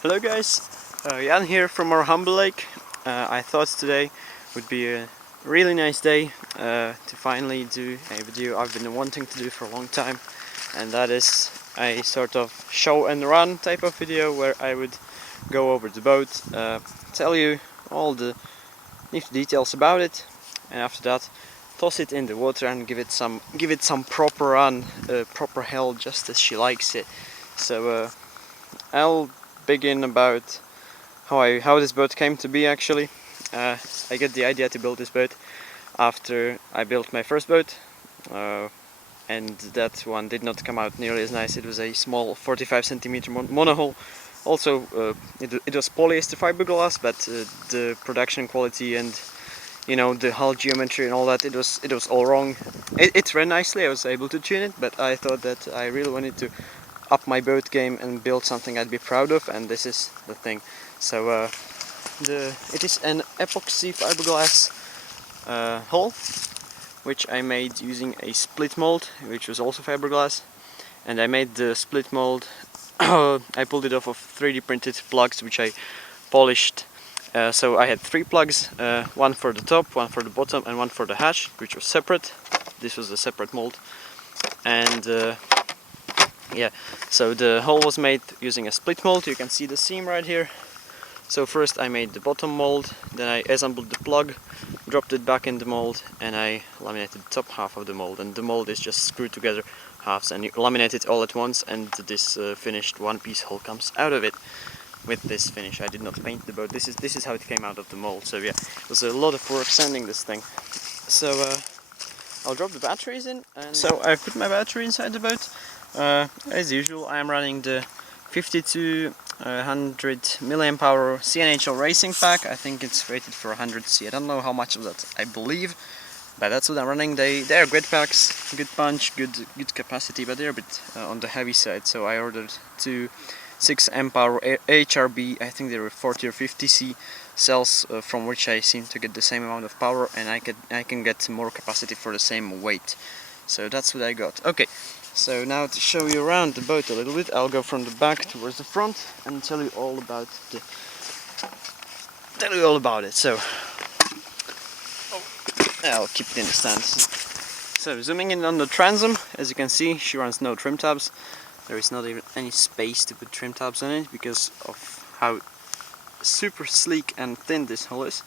Hello guys, Jan here from our humble lake. I thought today would be a really nice day to finally do a video I've been wanting to do for a long time, and that is a sort of show and run type of video where I would go over the boat, tell you all the nifty details about it, and after that toss it in the water and give it some proper run, proper hell, just as she likes it. So I'll begin about how this boat came to be. Actually, I got the idea to build this boat after I built my first boat, and that one did not come out nearly as nice. It was a small 45 centimeter monohull. Also, it was polyester fiberglass, but the production quality and the hull geometry and all that, it was all wrong. It ran nicely. I was able to tune it, but I thought that I really wanted to up my boat game and build something I'd be proud of, and this is the thing. So it is an epoxy fiberglass hull, which I made using a split mold, which was also fiberglass. And I made the split mold, I pulled it off of 3D printed plugs, which I polished. So I had 3 plugs, one for the top, one for the bottom, and one for the hatch, which was separate. This was a separate mold. And yeah, so the hull was made using a split mold. You can see the seam right here. So first I made the bottom mold, then I assembled the plug, dropped it back in the mold, and I laminated the top half of the mold. And the mold is just screwed together halves, and you laminate it all at once, and this finished one-piece hull comes out of it. With this finish, I did not paint the boat. This is how it came out of the mold. So yeah, it was a lot of work sanding this thing. So I'll drop the batteries in, and so I put my battery inside the boat. As usual, I am running the 5200 milliamp hour CNHL Racing pack. I think it's rated for 100C. I don't know how much of that I believe, but that's what I'm running. They are great packs, good punch, good capacity, but they're a bit on the heavy side. So I ordered 2 6 amp hour HRB. I think they were 40 or 50C cells, from which I seem to get the same amount of power, and I can get more capacity for the same weight. So that's what I got. Okay. So now to show you around the boat a little bit, I'll go from the back towards the front and tell you all about it. So I'll keep it in the stand. So zooming in on the transom, as you can see, she runs no trim tabs. There is not even any space to put trim tabs on it because of how super sleek and thin this hull is,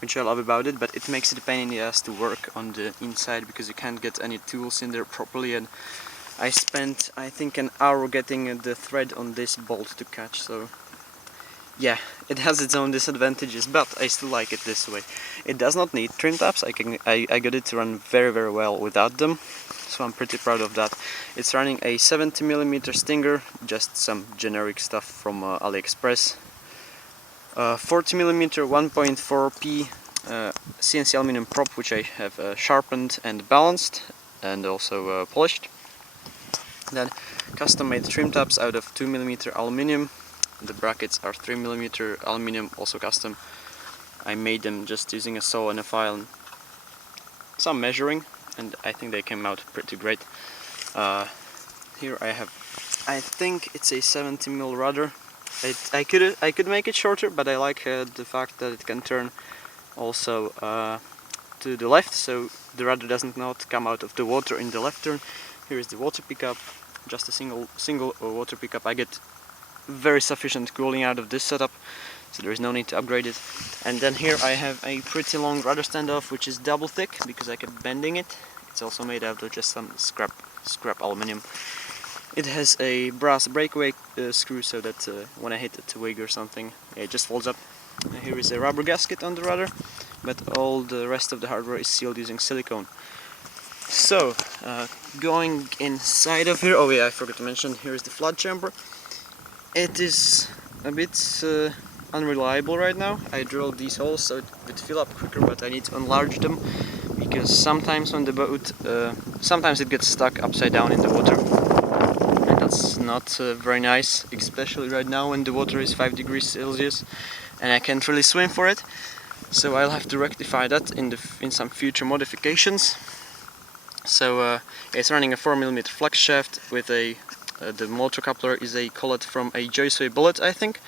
which I love about it. But it makes it a pain in the ass to work on the inside because you can't get any tools in there properly, and I spent, I think, an hour getting the thread on this bolt to catch. So yeah, it has its own disadvantages, but I still like it this way. It does not need trim tabs. I got it to run very well without them, so I'm pretty proud of that. It's running a 70mm Stinger, just some generic stuff from AliExpress. 40mm 1.4p CNC aluminum prop, which I have sharpened and balanced, and also polished. Then custom made trim tabs out of 2mm aluminum. The brackets are 3mm aluminum, also custom. I made them just using a saw and a file and some measuring, and I think they came out pretty great. Here I have, I think it's a 70mm rudder. I could make it shorter, but I like the fact that it can turn also to the left, so the rudder doesn't not come out of the water in the left turn. Here is the water pickup, just a single water pickup. I get very sufficient cooling out of this setup, so there is no need to upgrade it. And then here I have a pretty long rudder standoff, which is double thick because I kept bending it. It's also made out of just some scrap aluminum. It has a brass breakaway screw, so that when I hit a twig or something, it just folds up. Here is a rubber gasket on the rudder, but all the rest of the hardware is sealed using silicone. So, going inside of here, oh yeah, I forgot to mention, here is the flood chamber. It is a bit unreliable right now. I drilled these holes so it would fill up quicker, but I need to enlarge them because sometimes when the boat, sometimes it gets stuck upside down in the water. And that's not very nice, especially right now when the water is 5 degrees Celsius and I can't really swim for it. So I'll have to rectify that in some future modifications. So it's running a 4mm flex shaft with a The motor coupler is a collet from a Joysway Bullet, I think.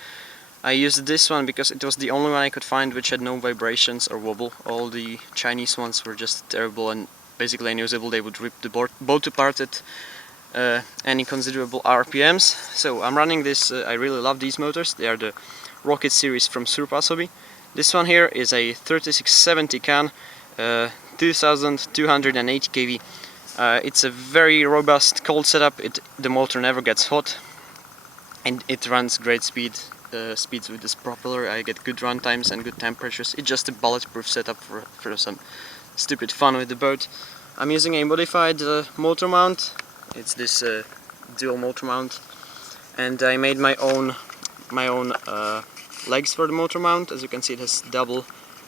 I used this one because it was the only one I could find which had no vibrations or wobble. All the Chinese ones were just terrible and basically unusable. They would rip the boat apart at any considerable RPMs. So I'm running this, I really love these motors. They are the Rocket series from Surpass Hobby. This one here is a 3670 can, 2280 kV. It's a very robust cold setup. The motor never gets hot and it runs great speeds with this propeller. I get good run times and good temperatures. It's just a bulletproof setup for some stupid fun with the boat. I'm using a modified motor mount. It's this dual motor mount, and I made my own legs for the motor mount. As you can see, it has double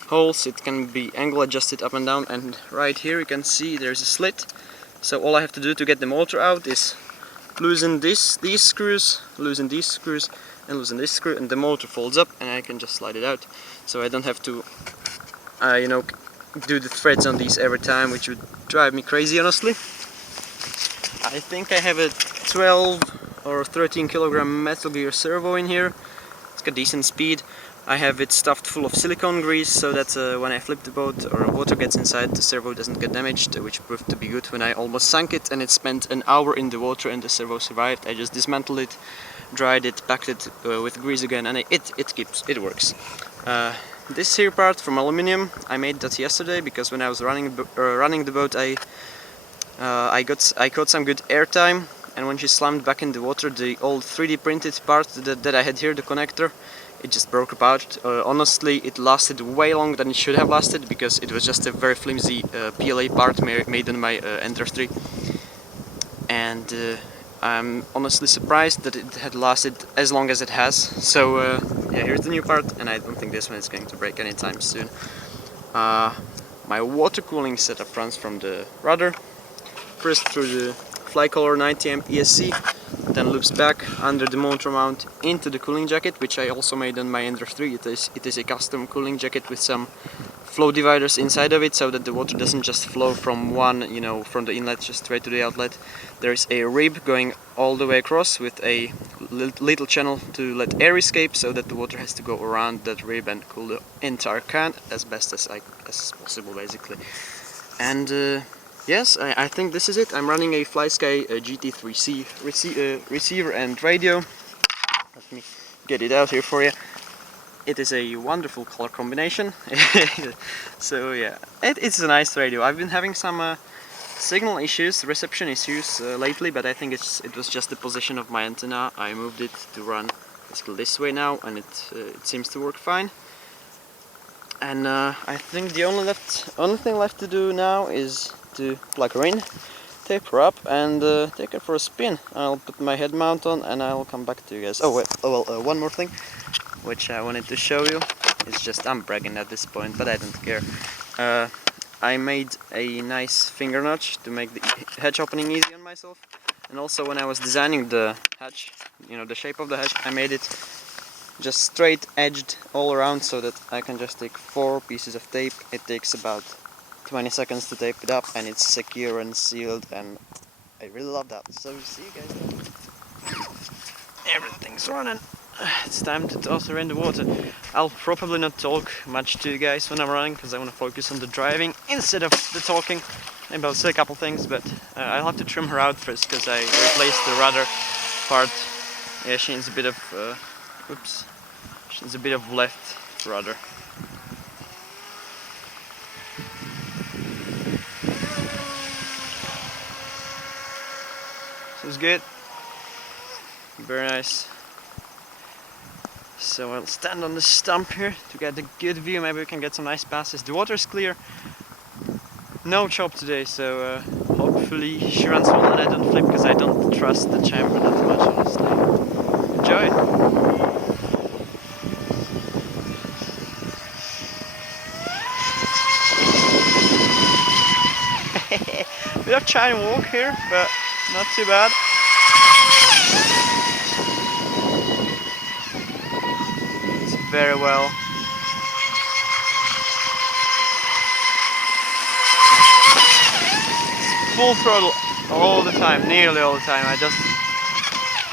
holes. It can be angle adjusted up and down, and right here you can see there's a slit. So all I have to do to get the motor out is loosen these screws, loosen these screws, and loosen this screw, and the motor folds up, and I can just slide it out. So I don't have to, you know, do the threads on these every time, which would drive me crazy, honestly. I think I have a 12 or 13 kilogram Metal Gear servo in here. It's got decent speed. I have it stuffed full of silicone grease so that when I flip the boat or water gets inside, the servo doesn't get damaged, which proved to be good when I almost sank it and it spent an hour in the water and the servo survived. I just dismantled it, dried it, packed it with grease again, and it works. This here part from aluminium, I made that yesterday because when I was running the boat, I caught some good airtime, and when she slammed back in the water, the old 3D printed part that I had here, the connector, it just broke apart. Honestly, it lasted way longer than it should have lasted because it was just a very flimsy PLA part made on my Ender 3, and I'm honestly surprised that it had lasted as long as it has. So yeah, here's the new part, and I don't think this one is going to break anytime soon. My water cooling setup runs from the rudder, first through the Flycolor 90 amp ESC, then loops back under the motor mount into the cooling jacket, which I also made on my Ender 3. It is a custom cooling jacket with some flow dividers inside of it so that the water doesn't just flow from from the inlet just straight to the outlet. There is a rib going all the way across with a little channel to let air escape so that the water has to go around that rib and cool the entire can as best as possible, basically. And yes, I think this is it. I'm running a FlySky GT3C receiver and radio. Let me get it out here for you. It is a wonderful color combination. So yeah, it's a nice radio. I've been having some signal issues, reception issues lately, but I think it was just the position of my antenna. I moved it to run basically this way now, and it seems to work fine. And I think the only thing left to do now is to plug her in, tape her up, and take her for a spin. I'll put my head mount on and I'll come back to you guys. One more thing which I wanted to show you. It's just, I'm bragging at this point, but I don't care. I made a nice finger notch to make the hatch opening easy on myself, and also when I was designing the hatch, the shape of the hatch, I made it just straight edged all around so that I can just take 4 pieces of tape. It takes about 20 seconds to tape it up, and it's secure and sealed, and I really love that. So see you guys then. Everything's running. It's time to toss her in the water. I'll probably not talk much to you guys when I'm running because I want to focus on the driving instead of the talking. Maybe I'll say a couple things, but I'll have to trim her out first because I replaced the rudder part. Yeah, she needs a bit of she needs a bit of left rudder. So it's good. Very nice. So I'll stand on the stump here to get a good view. Maybe we can get some nice passes. The water's clear. No chop today, so hopefully she runs well and I don't flip because I don't trust the chamber that much, honestly. Enjoy! Bit of China walk here, but not too bad. Very well. Full throttle all the time, nearly all the time. I just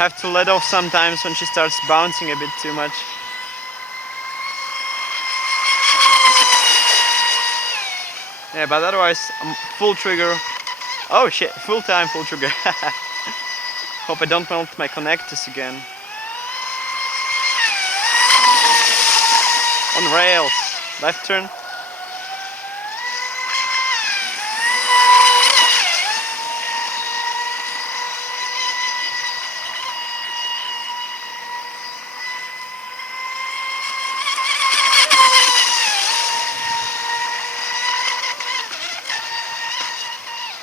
have to let off sometimes when she starts bouncing a bit too much. Yeah, but otherwise I'm full trigger. Oh shit, full time, full trigger. Hope I don't melt my connectors again. On rails, left turn.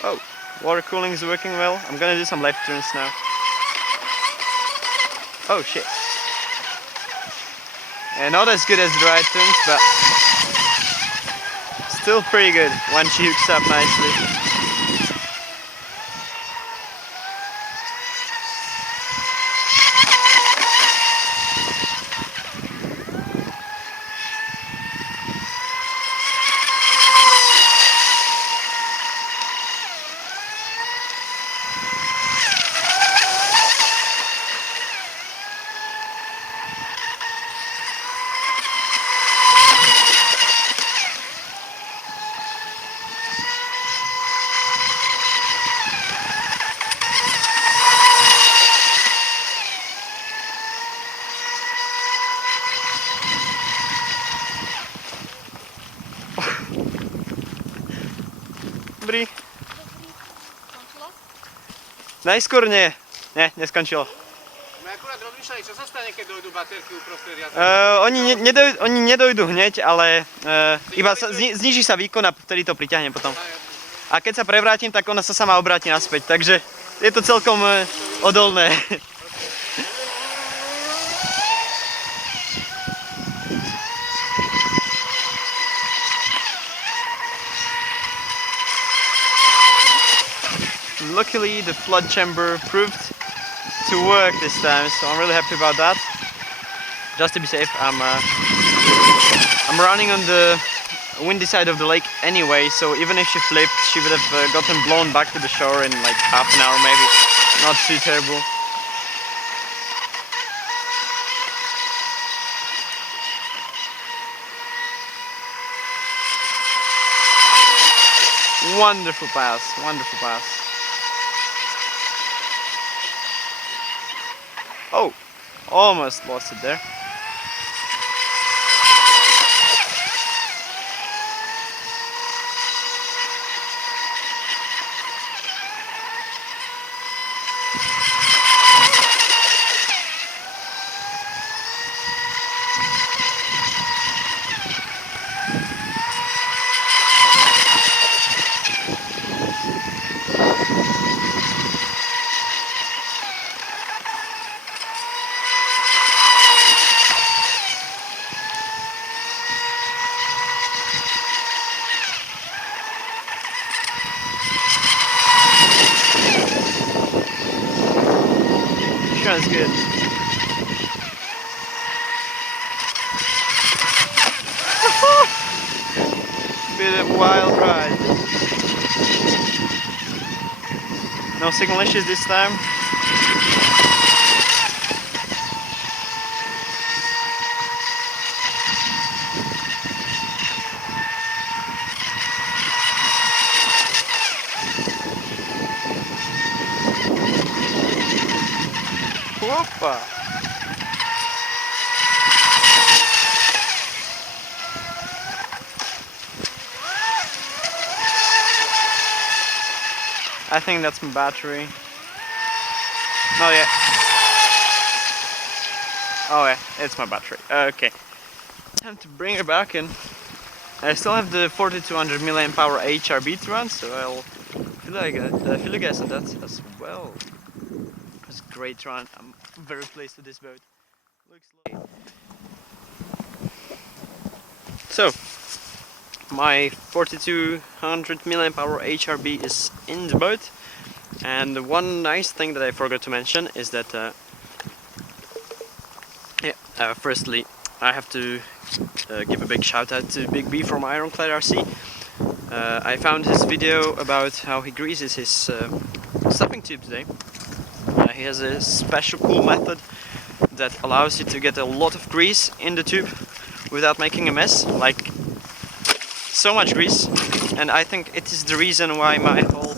Oh, water cooling is working well. I'm gonna do some left turns now. Oh shit. Yeah, not as good as the right turns, but still pretty good when she hooks up nicely. Dobrý. Najskôr nie. Nie, neskončilo. My akurát rozmýšľali, čo sa stane, keď dojdú baterky uprostred jazdy. Oni nedojdu hneď, ale iba zniží sa výkon a vtedy to priťahne potom. A keď sa prevrátim, tak ona sa sama obráti naspäť, takže je to celkom odolné. Luckily the flood chamber proved to work this time, so I'm really happy about that. Just to be safe, I'm running on the windy side of the lake anyway, so even if she flipped, she would have gotten blown back to the shore in like half an hour maybe. Not too terrible. Wonderful pass, wonderful pass. Oh, almost lost it there. That's good. Bit of wild ride. No signal issues this time. Whoopa! I think that's my battery. Oh yeah. Oh yeah, it's my battery. Okay. Time to bring her back in. I still have the 4200 mAh HRB to run, so I'll fill you guys on that as well. It was a great run. I'm very pleased with this boat. Looks lovely. So, my 4200 mAh HRB is in the boat, and one nice thing that I forgot to mention is that firstly I have to give a big shout out to Big B from Ironclad RC. I found his video about how he greases his stuffing tube today. he has a special cool method that allows you to get a lot of grease in the tube without making a mess, like so much grease. And I think it is the reason why my hull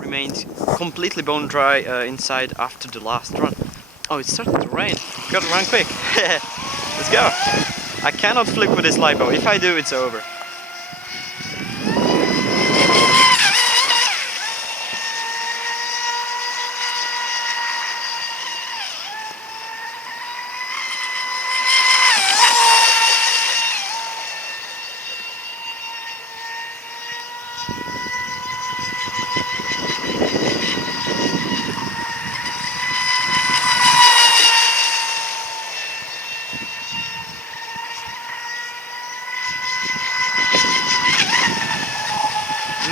remained completely bone dry inside after the last run. Oh, it's starting to rain. Gotta run quick. Let's go. I cannot flip with this lipo. If I do, it's over.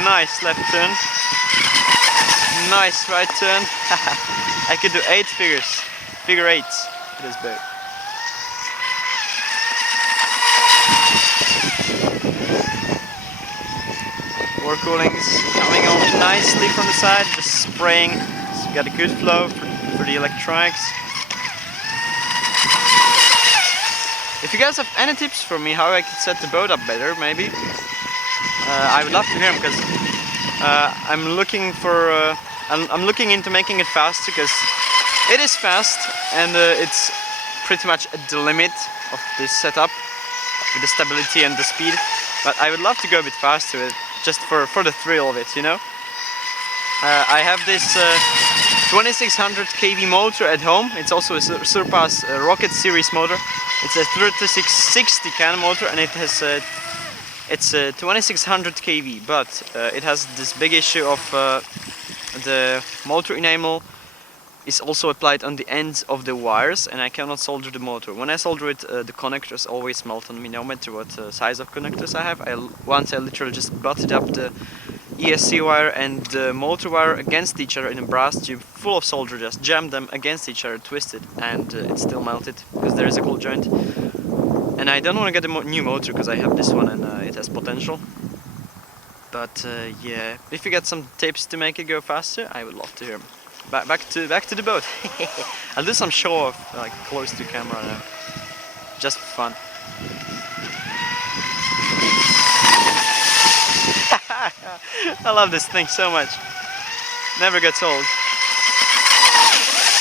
Nice left turn. Nice right turn. I could do 8 figures. Figure 8s with this boat. War cooling's coming on nicely from the side, just spraying. So got a good flow for the electronics. If you guys have any tips for me how I could set the boat up better, maybe, I would love to hear them, because I'm looking for I'm looking into making it faster, because it is fast and it's pretty much at the limit of this setup with the stability and the speed. But I would love to go a bit faster with it, just for the thrill of it, you know. I have this 2600 kV motor at home. It's also a Surpass Rocket series motor. It's a 3660 can motor, and it has it's 2600 kV, but it has this big issue of the motor enamel is also applied on the ends of the wires, and I cannot solder the motor. When I solder it, the connectors always melt on me, no matter what size of connectors I have. Once I literally just butted up the ESC wire and the motor wire against each other in a brass tube full of solder, just jammed them against each other, twisted, and it still melted because there is a cold joint. And I don't want to get a new motor because I have this one and it has potential. But yeah, if you get some tips to make it go faster, I would love to hear them. Back to the boat. I'll do some show off, like close to camera now, just for fun. I love this thing so much. Never gets old.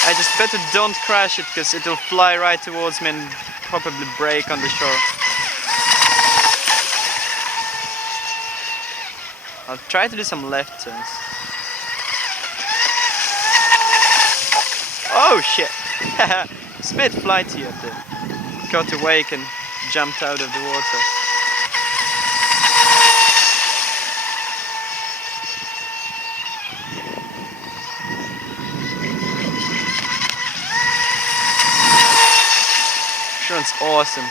I just better don't crash it, because it'll fly right towards me and probably break on the shore. I'll try to do some left turns. Oh shit! It's a bit flighty up there. Got a wake and jumped out of the water. It's awesome.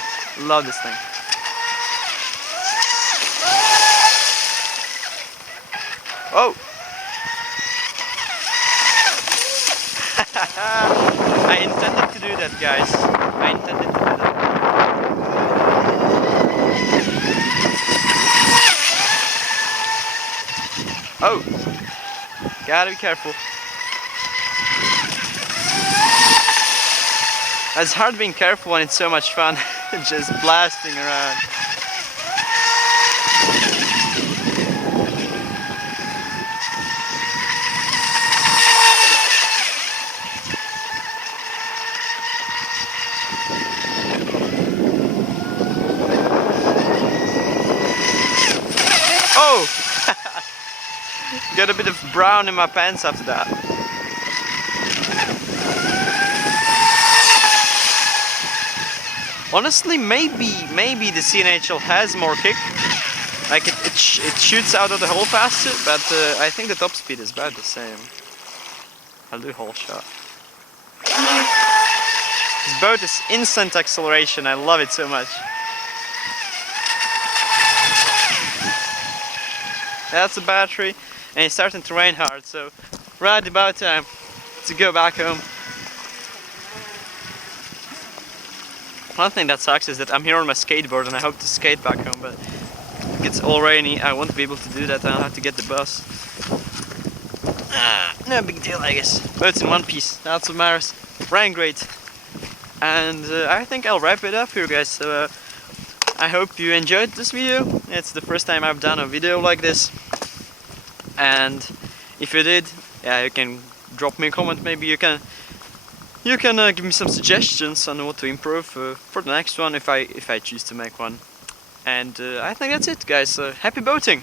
Love this thing. Oh! I intended to do that, guys. I intended to do that. Oh! Gotta be careful. It's hard being careful when it's so much fun, just blasting around. Oh! Got a bit of brown in my pants after that. Honestly, maybe the CNHL has more kick. Like it shoots out of the hole faster, but I think the top speed is about the same. I'll do hole shot. This boat is instant acceleration. I love it so much. That's the battery, and it's starting to rain hard, so right about time to go back home. One thing that sucks is that I'm here on my skateboard and I hope to skate back home, but if it's all rainy, I won't be able to do that. I'll have to get the bus. no big deal, I guess. Boats in one piece, that's what matters. Ran great. And I think I'll wrap it up here, guys. So I hope you enjoyed this video. It's the first time I've done a video like this. And if you did, yeah, you can drop me a comment. Maybe you can give me some suggestions on what to improve for the next one if I choose to make one. And I think that's it, guys. Happy boating!